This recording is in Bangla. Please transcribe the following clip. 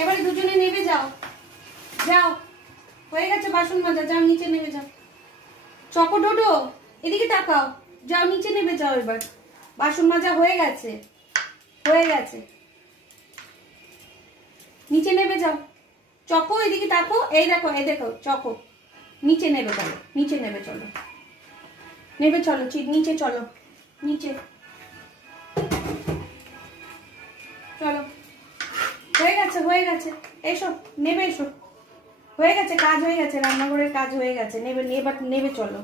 এবারে দুজনে নেমে যাও, যাও, হয়ে গেছে বাসন মাজা, যাও নিচে নেমে যাও। চকো ডোডো এদিকে তাকাও, যাও নিচে নেমে যাও, এবার বাসন মাজা হয়ে গেছে, হয়ে গেছে, নিচে নেমে যাও। চকো এদিকে তাকো, এই দেখো, এই দেখো চকো, নিচে নেবে চলো, নিচে নেবে চলো, নেবে চলো, নিচে চলো, নিচে চলো, হয়ে গেছে, হয়ে গেছে, এসো নেবে, এসো, হয়ে গেছে, কাজ হয়ে গেছে, রান্নাঘরের কাজ হয়ে গেছে, নেবে, এবার নেবে চলো।